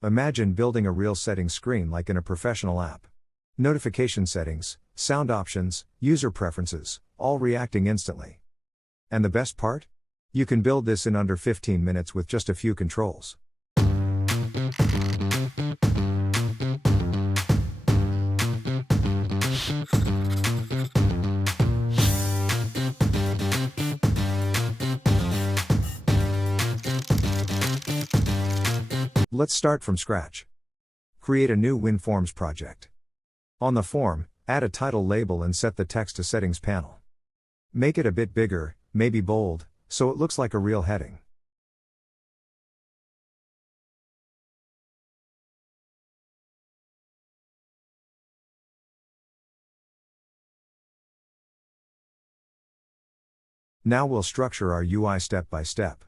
Imagine building a real settings screen like in a professional app. Notification settings, sound options, user preferences, all reacting instantly. And the best part? You can build this in under 15 minutes with just a few controls. Let's start from scratch. Create a new WinForms project. On the form, add a title label and set the text to Settings panel. Make it a bit bigger, maybe bold, so it looks like a real heading. Now we'll structure our UI step by step.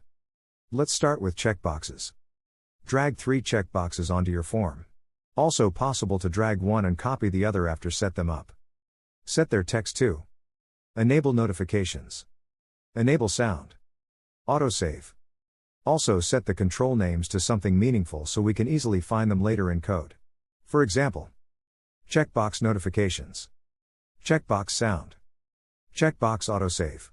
Let's start with checkboxes. Drag 3 checkboxes onto your form. Also possible to drag one and copy the other after set them up. Set their text to. Enable notifications. Enable sound. Autosave. Also set the control names to something meaningful so we can easily find them later in code. For example, checkbox notifications. Checkbox sound. Checkbox autosave.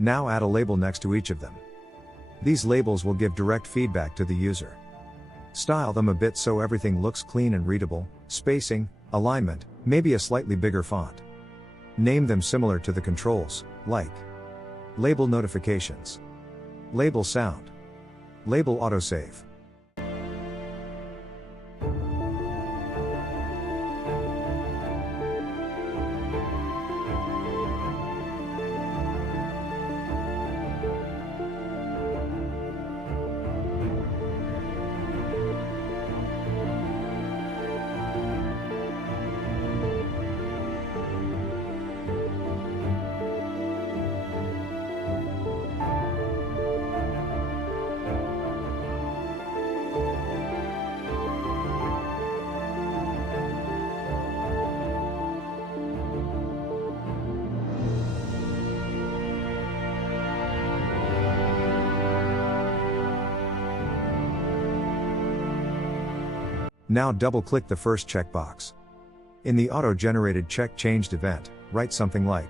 Now add a label next to each of them. These labels will give direct feedback to the user. Style them a bit so everything looks clean and readable, spacing, alignment, maybe a slightly bigger font. Name them similar to the controls, like label notifications, label sound, label autosave. Now double-click the first checkbox. In the auto-generated check changed event, write something like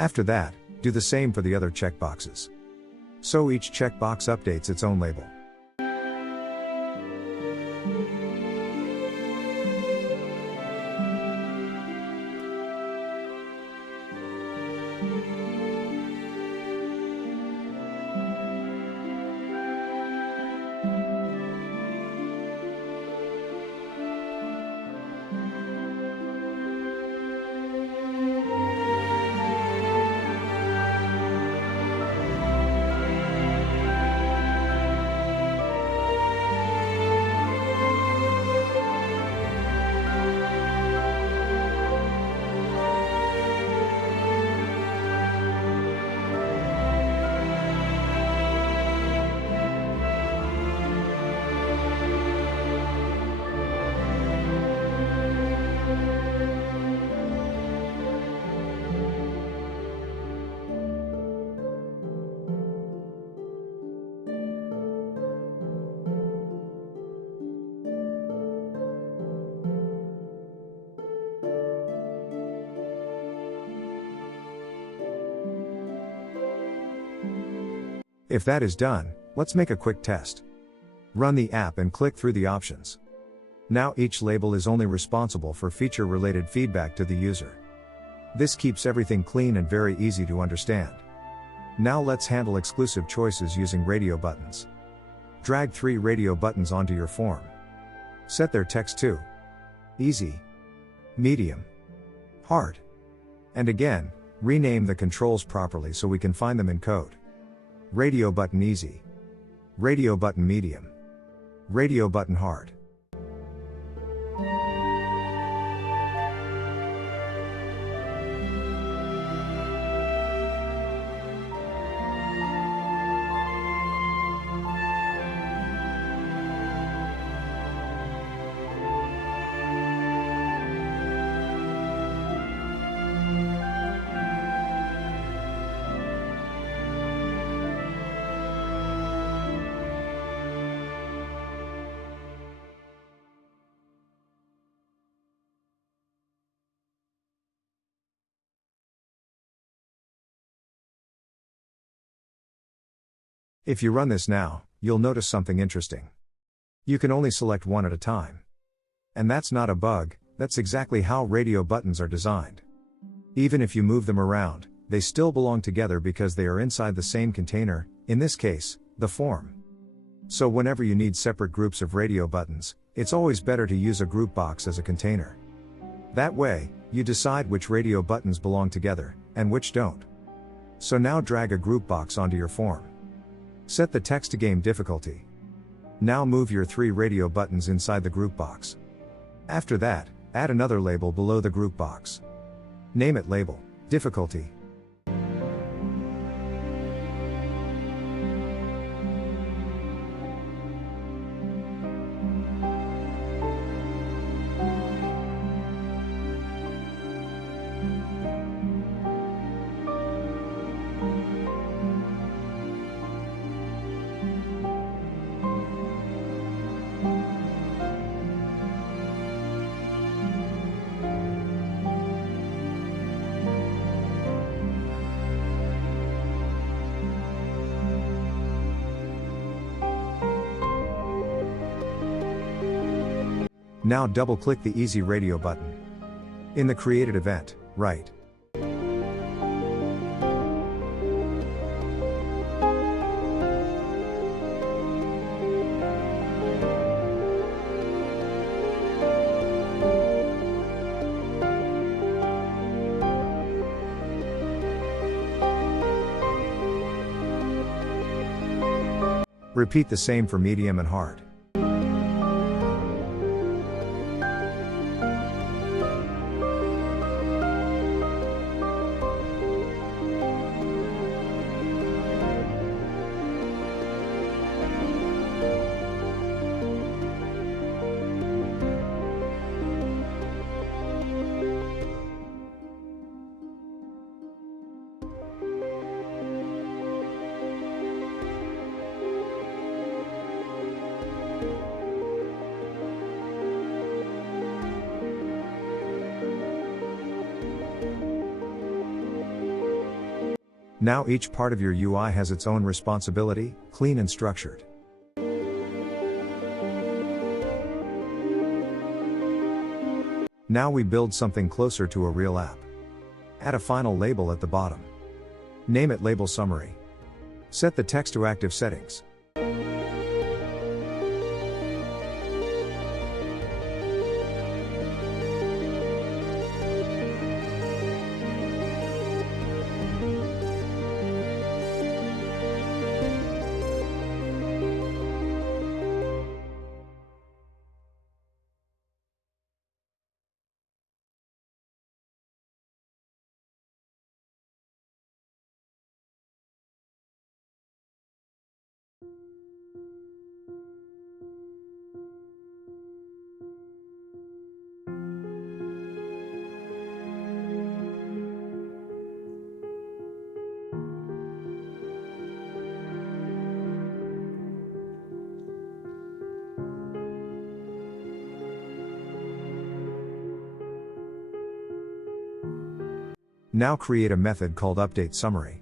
After that, do the same for the other checkboxes. So each checkbox updates its own label. If that is done, let's make a quick test. Run the app and click through the options. Now each label is only responsible for feature-related feedback to the user. This keeps everything clean and very easy to understand. Now let's handle exclusive choices using radio buttons. Drag 3 radio buttons onto your form. Set their text to easy, medium, hard. And again, rename the controls properly so we can find them in code. Radio button easy. Radio button medium. Radio button hard. If you run this now, you'll notice something interesting. You can only select one at a time. And that's not a bug, that's exactly how radio buttons are designed. Even if you move them around, they still belong together because they are inside the same container, in this case, the form. So whenever you need separate groups of radio buttons, it's always better to use a GroupBox as a container. That way, you decide which radio buttons belong together, and which don't. So now drag a GroupBox onto your form. Set the text to game difficulty. Now move your 3 radio buttons inside the GroupBox. After that, add another label below the GroupBox. Name it label, difficulty. Now double-click the Easy Radio button. In the created event, write Repeat the same for medium and hard. Now each part of your UI has its own responsibility, clean and structured. Now we build something closer to a real app. Add a final label at the bottom. Name it Label Summary. Set the text to active settings. Now create a method called UpdateSummary.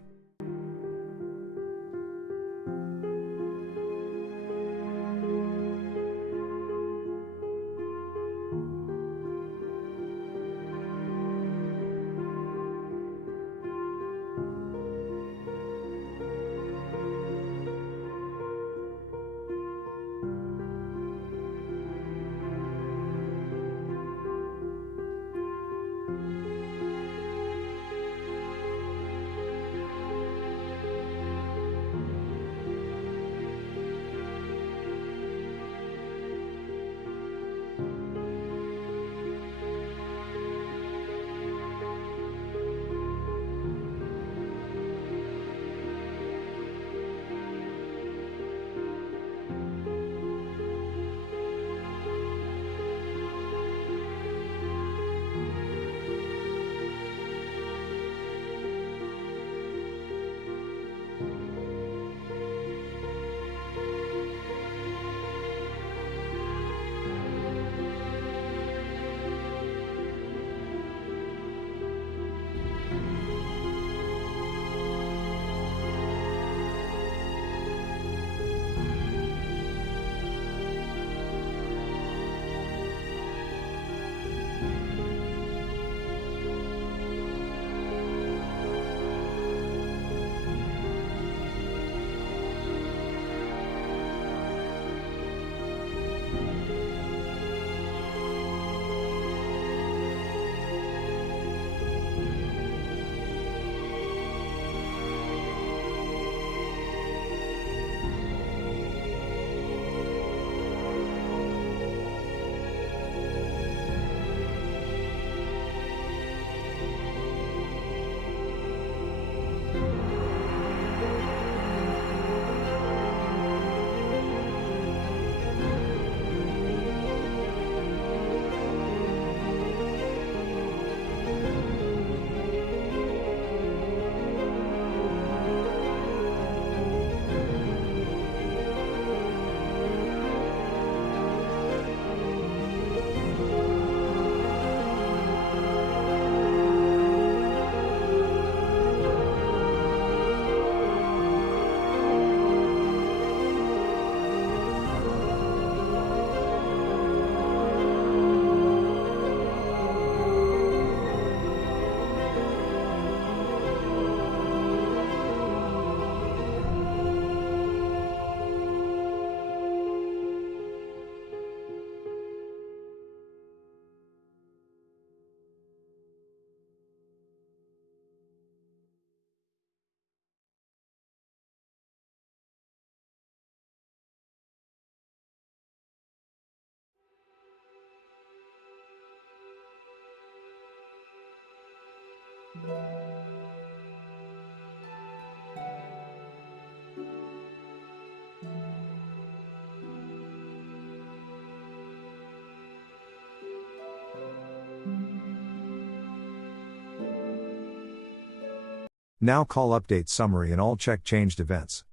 Now call UpdateSummary and all check changed events.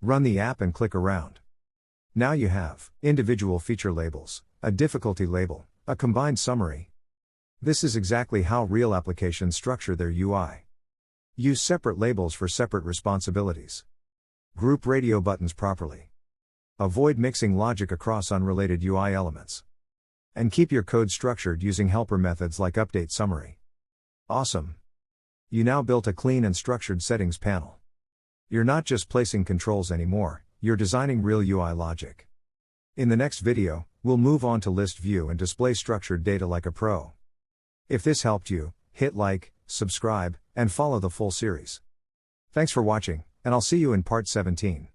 Run the app and click around. Now you have individual feature labels, a difficulty label, a combined summary. This is exactly how real applications structure their UI. Use separate labels for separate responsibilities. Group radio buttons properly. Avoid mixing logic across unrelated UI elements. And keep your code structured using helper methods like UpdateSummary. Awesome! You now built a clean and structured settings panel. You're not just placing controls anymore, you're designing real UI logic. In the next video, we'll move on to list view and display structured data like a pro. If this helped you, hit like, subscribe, and follow the full series. Thanks for watching, and I'll see you in part 17.